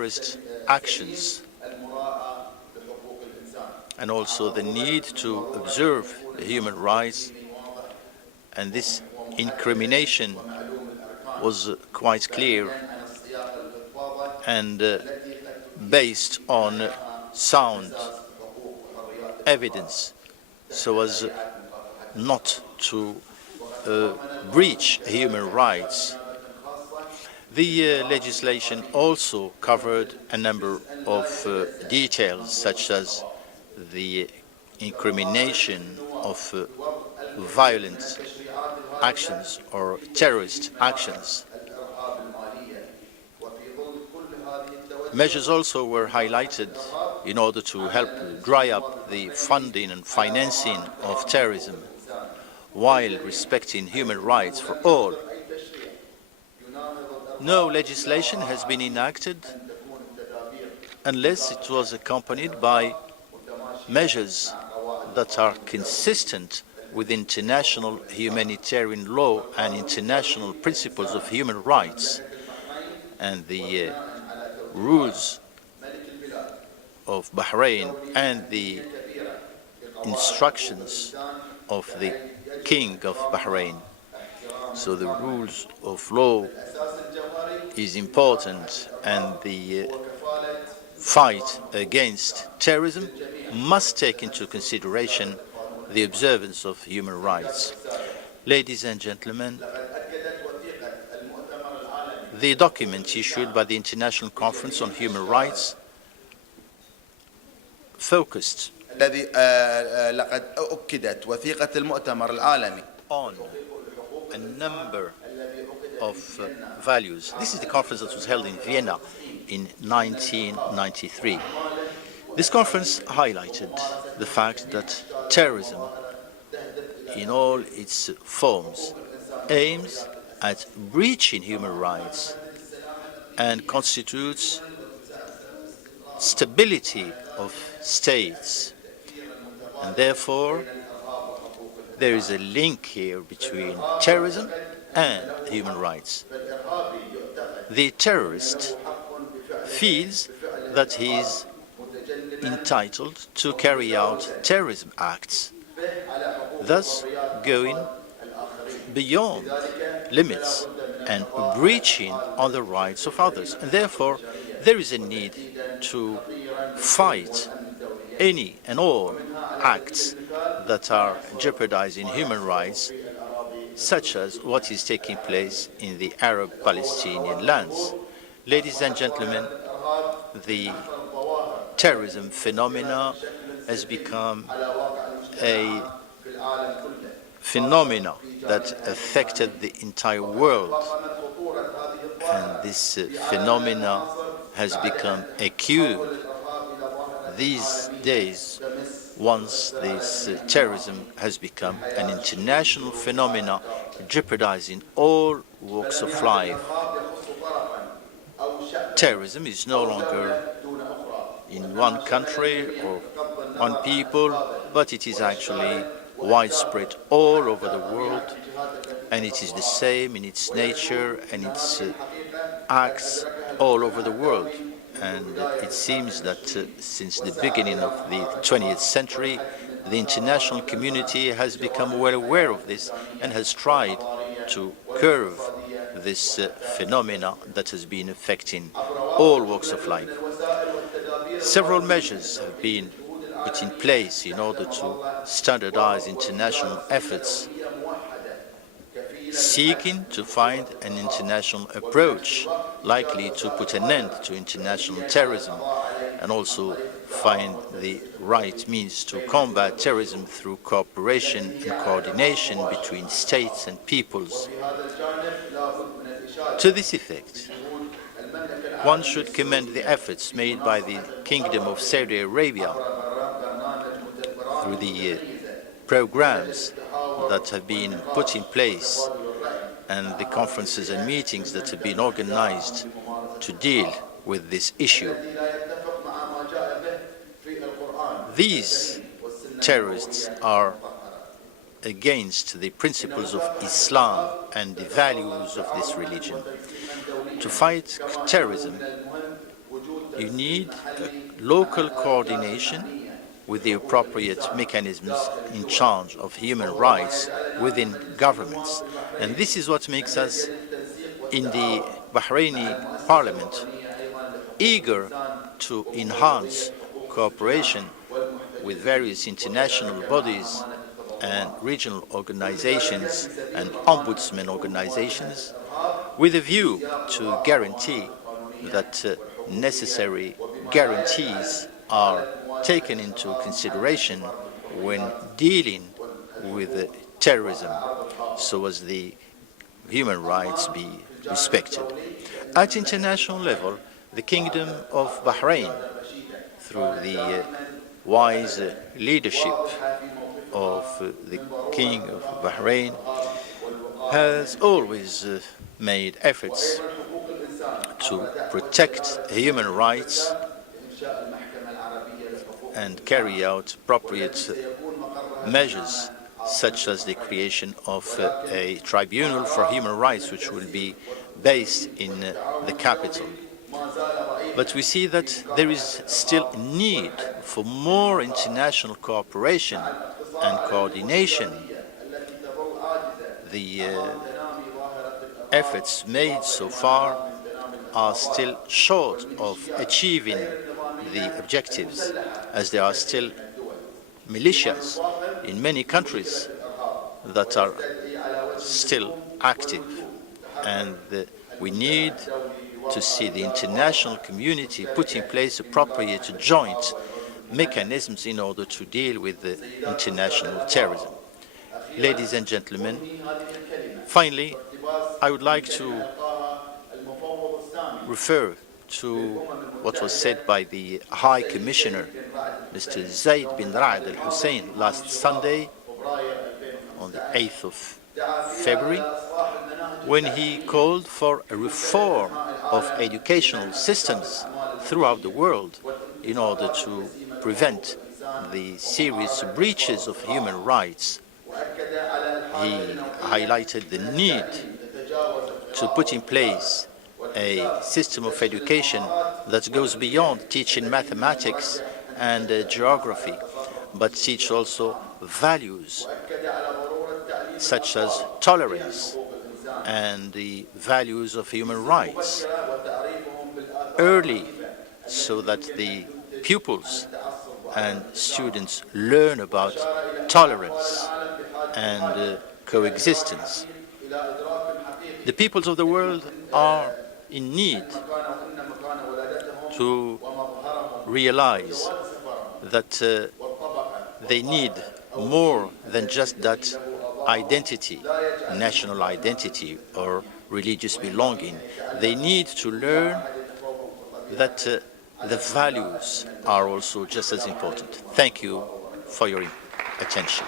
terrorist actions, and also the need to observe human rights. And this incrimination was quite clear and based on sound evidence, so as not to breach human rights. The legislation also covered a number of details, such as the incrimination of violent actions or terrorist actions. Measures also were highlighted in order to help dry up the funding and financing of terrorism while respecting human rights for all. No legislation has been enacted unless it was accompanied by measures that are consistent with international humanitarian law and international principles of human rights. And the rules of Bahrain and the instructions of the King of Bahrain. So the rules of law is important, and the fight against terrorism must take into consideration the observance of human rights. Ladies and gentlemen, the document issued by the International Conference on Human Rights focused on a number of values. This is the conference that was held in Vienna in 1993. This conference highlighted the fact that terrorism, in all its forms, aims at breaching human rights and constitutes stability of states. And therefore, there is a link here between terrorism and human rights. The terrorist feels that he is entitled to carry out terrorism acts, thus going beyond limits and breaching on the rights of others. And therefore, there is a need to fight any and all acts that are jeopardizing human rights, such as what is taking place in the Arab-Palestinian lands. Ladies and gentlemen, the terrorism phenomena has become a phenomena that affected the entire world, and this phenomena has become acute these days, once this terrorism has become an international phenomena jeopardizing all walks of life. Terrorism is no longer in one country or one people, but it is actually widespread all over the world, and it is the same in its nature and its acts all over the world. And it seems that since the beginning of the 20th century, the international community has become well aware of this and has tried to curb this phenomena that has been affecting all walks of life. Several measures have been put in place in order to standardize international efforts, seeking to find an international approach likely to put an end to international terrorism and also find the right means to combat terrorism through cooperation and coordination between states and peoples. To this effect, one should commend the efforts made by the Kingdom of Saudi Arabia through the programs that have been put in place and the conferences and meetings that have been organized to deal with this issue. These terrorists are against the principles of Islam and the values of this religion. To fight terrorism, You need local coordination with the appropriate mechanisms in charge of human rights within governments. And this is what makes us, in the Bahraini parliament, eager to enhance cooperation with various international bodies and regional organizations and ombudsman organizations with a view to guarantee that necessary guarantees are taken into consideration when dealing with terrorism, so as the human rights be respected. At international level, the Kingdom of Bahrain, through the wise leadership of the King of Bahrain, has always made efforts to protect human rights and carry out appropriate measures, such as the creation of a tribunal for human rights, which will be based in the capital. But we see that there is still need for more international cooperation and coordination. The efforts made so far are still short of achieving the objectives, as there are still militias in many countries that are still active, and we need to see the international community put in place appropriate joint mechanisms in order to deal with the international terrorism. Ladies and gentlemen, finally, I would like to refer to what was said by the High Commissioner, Mr. Zaid bin Ra'ad al-Hussein, last Sunday, on the 8th of February, when he called for a reform of educational systems throughout the world in order to prevent the serious breaches of human rights. He highlighted the need to put in place a system of education that goes beyond teaching mathematics and geography, but teach also values such as tolerance and the values of human rights early, so that the pupils and students learn about tolerance and coexistence. The peoples of the world are in need to realize that they need more than just that identity, national identity or religious belonging. They need to learn that the values are also just as important. Thank you for your attention.